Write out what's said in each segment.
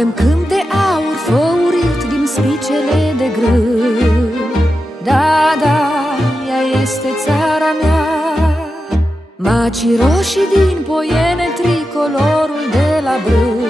Avem câmp de aur făurit din spicele de grâu. Da, da, ea este țara mea. Macii roșii din Poiene, tricolorul de la Brâu.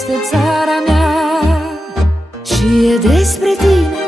Este țara mea și e despre tine,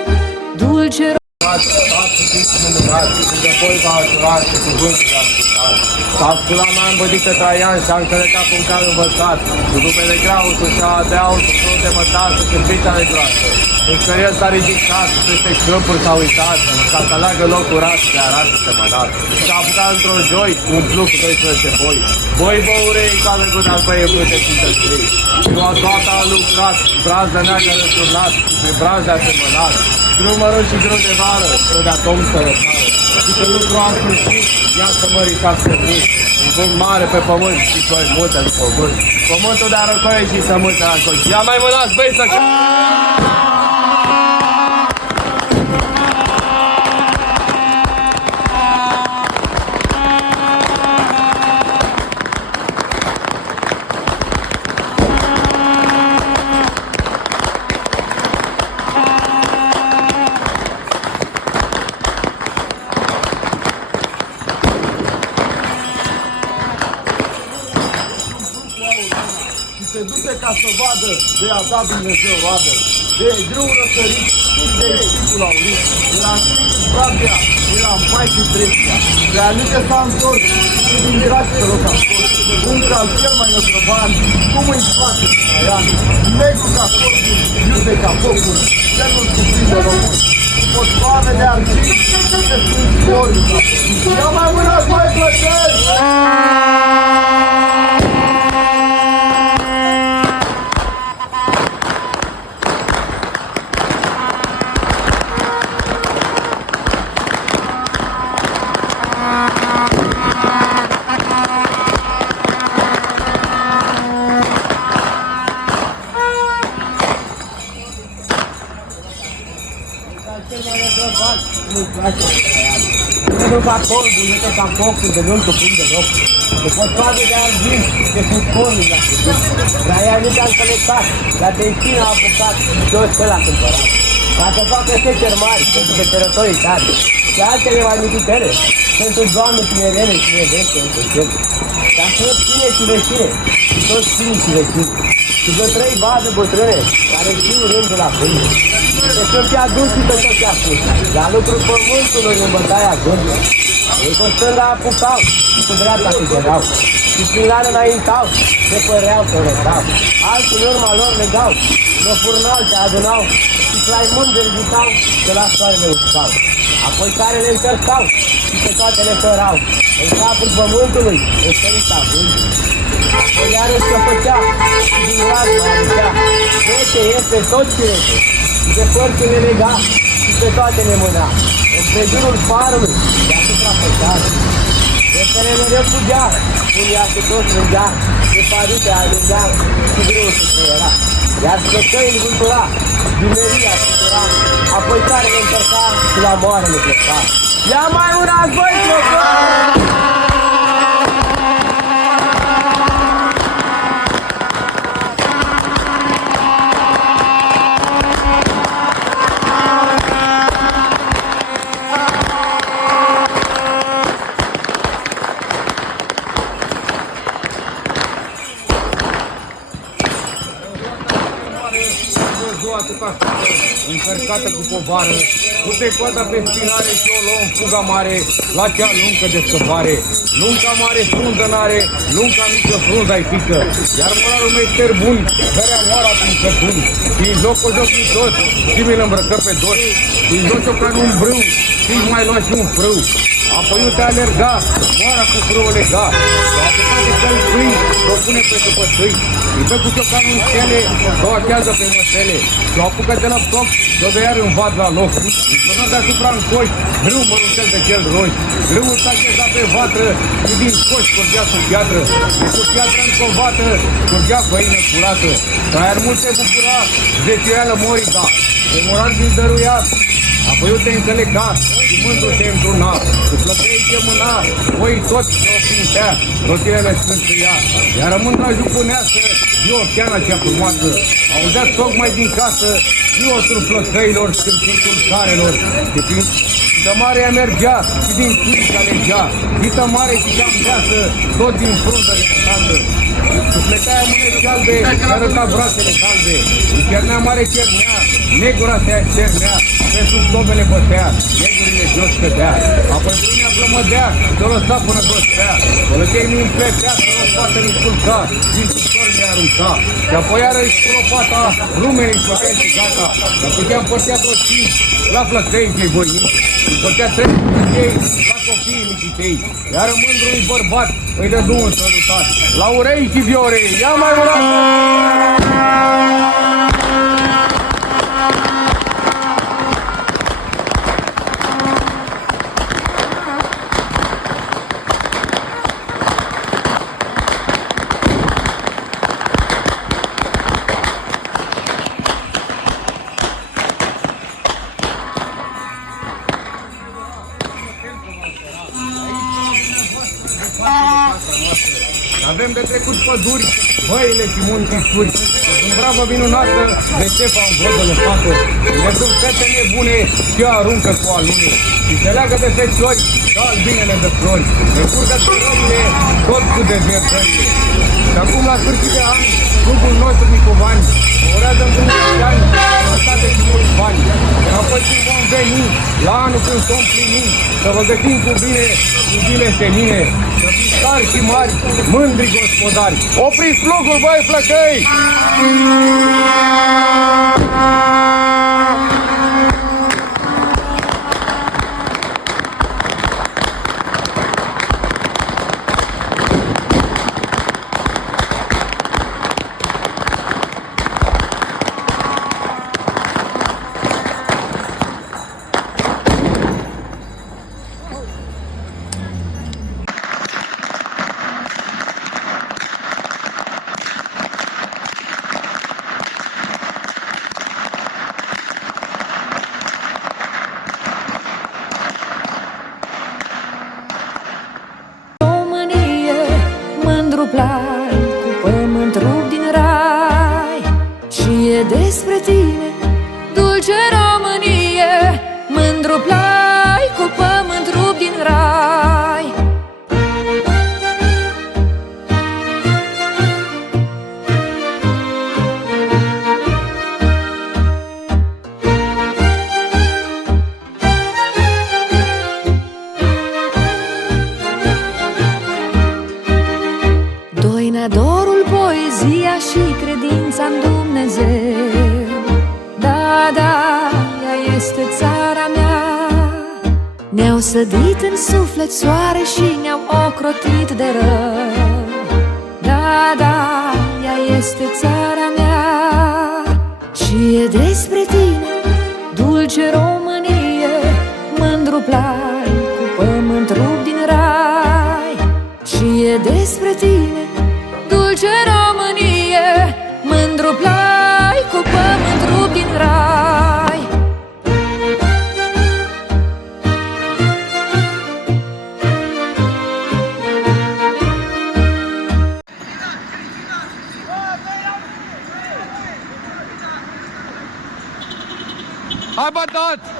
dulce Tatăl, Fiul, minunat, și apoi va ajuta și cuvântul de ascultat. S-a sculat mai îmbădită Traian și a încălecat cum care învățat. Cu dubele grau, cu șaua de aur, cu frunte mătat, cu câmpița de groasă. Încă el s-a ridicat, peste câmpuri s-a uitat, ca să aleagă loc curat și arată semănat. S-a apucat într-o joi, umplu cu 12 boi. Boi băurei, ca de gât al păie brute și tăsrii. Toată a lucrat, brazdă neagă răturnat, și pe brazdă a semănat. Grâu mărunt și grâu de vară, grâu de atom să răsară. Și că lucru a sfârșit, ia să mării s-a sfârșit. Un vânt mare pe pământ și coi multe după vânt. Pământul de arăcoie și sămânță de arăcoie. Ia mai mânați, băi, să... Se duce ca să vadă de a dat Dumnezeu roadă. De grâu răsărit, de sticul aurit. Era sticul Flavia, era Maică Trestia. De Alice s-a întors, și din mirați pe loc a fost. Unca cel mai năsăvan, cum îi place Traian. Negru ca corpul, iute ca focul, celul cuprinde român. Potcoane de argint, se sunt sporul ca focul. Ia mai mânați, mai plăceri! Nu ca colbul, nu ca focul, de nu-l cuprinde loc. De potcoane de argint, de futcolul la cuvânt. Traian nu te-a înțeleptat, dar destin a apucat și toți fel a cumpărat. Ca să facă seceri mari, pentru veterătorii tari, și altele mai mititele, pentru doamne tinerele și neveche între cel. Dar să cine și vecine, și toți cine și vecine. Și vreo 3 bază bătrâne, care știu rândul la pâine. Pe când te-a dus și pe tot te-a spus, la lucrul pământului în bătaia gândă. Ei cu stânga apucau și cu dreapta se generau. Și prin lană înaintau, se păreau să răstau. Alții în urma lor legau, la furnal te adunau și plai mânt de ridicau, de la soarele uscau. Apoi care le încărcau și pe toate le fărau. În capul pământului, în sărita vântului. Apoi iarăși se făcea și din glas mai aducea. Rece este tot ce rece. Și de părți le lega și pe toate le mâna. În prejurul farului, deasupra făceară. Repele mereu fugea, unii se tot strângea, de parute alungea și greu se trăiera. Iar plăcăi îl vântura, vineria se tura, apoi care le încărca și la moare le pleca. Ia mai unați, băi, plăcăi! Încărcată cu povară, pute coada pe spinare și o luăm fuga mare, la cea luncă de scăpare. Lunca mare frunză n-are, lunca mică frunza-i pică, iar moralul meșter bun, bărea moara prin căpun. Și în joc o joc din tot, și mi-l îmbrăcă pe dos, și în joc o ca un brâu, și mai lua și un frâu. apoi uite alerga, moara cu frâul lega. S-a apucat de cel sâi, s-o pune pe după sâi. Îi dă cu ciocanul în stele, s-o achează pe măsele. S-o apucă de la foc, s-o dă iar în vad la loc. Îi sună deasupra în coș, grâu măruncel de cel roși. Grâul s-a achezat pe vatră și din coș curgea cu piatră. Și cu piatră încovată, curgea făină curată. Traiar mult se bucura, zecioială morica. De moral din dăruiat, apoi eu te încăleca și mândru te întruna. Cu plătei ce mâna, voi toți s-o fintea, rotiele scântâia. Iar mândra jucunească, Iocheana cea frumoasă, auzea tocmai din casă, iosul flăcăilor, scântitul carelor. De prin Marea mergea și din Turica alegea, Vita mare și cea îmbeasă, tot din fruntă de casă. Sufletea mâneți albe, arăta brațele calde. În cernea mare cernea, negura se cernea, pe sub tobele bătea, negurile jos cădea. Apoi pâinea plămădea, te-o lăsa până gospea. Pălătei nu împletea, să lopată nu sculca, din piciorii le arunca. Și apoi iară își cu lopata, rumenii își și gata. Că putea împărțea toți cinci, la flăcăi cei voinici. Împărțea trei ei, la copiii licitei. Iar mândrului bărbat îi dă un sărutat. La urei și viorei, ia mai mult! Avem de trecut păduri, băile și munticuri. Sunt bravă minunată de Ștefan vodă lăsată. Le sunt fete nebune și aruncă cu alune. Și se leagă de feciori ca albinele de flori. Le curgă turorile tot cu dezertările. Și acum la sfârșit de an, clubul nostru Nicovani orează în mulți ani, sănătate și mulți bani. Iar apoi când vom veni, la anul când s-o plini, să vă găsim cu bine, cu zile senine, să fiți tari și mari, mândri gospodari. Opriți flugul, băi, flăcăi! Plai cu pământ rupt din rai și e despre tine, dulce Românie. Mândru plai cu pământ rupt din rai. Dorul, poezia și credința-n Dumnezeu. Da, da, ea este țara mea. Ne-au sădit în suflet soare și ne-au ocrotit de rău. Da, da, ea este țara mea. Și e despre tine, dulce Românie. Mândru plai cu pământ rupt din rai. Și e despre tine, dulce Românie. Mândru plai cu pământ rupt din rai. Hai bătați!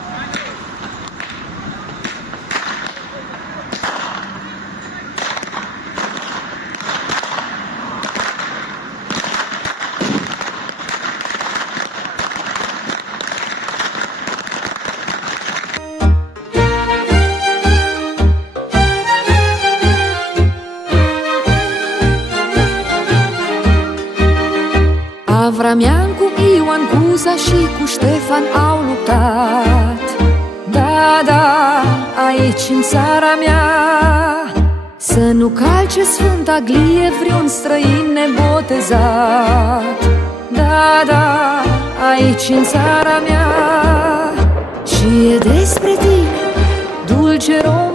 Avramian cu Ioan Cuza și cu Ștefan au luptat. Da, da, aici în țara mea. Să nu calce sfânta glie vreun străin nebotezat. Da, da, aici în țara mea. Și e despre tine, dulce rom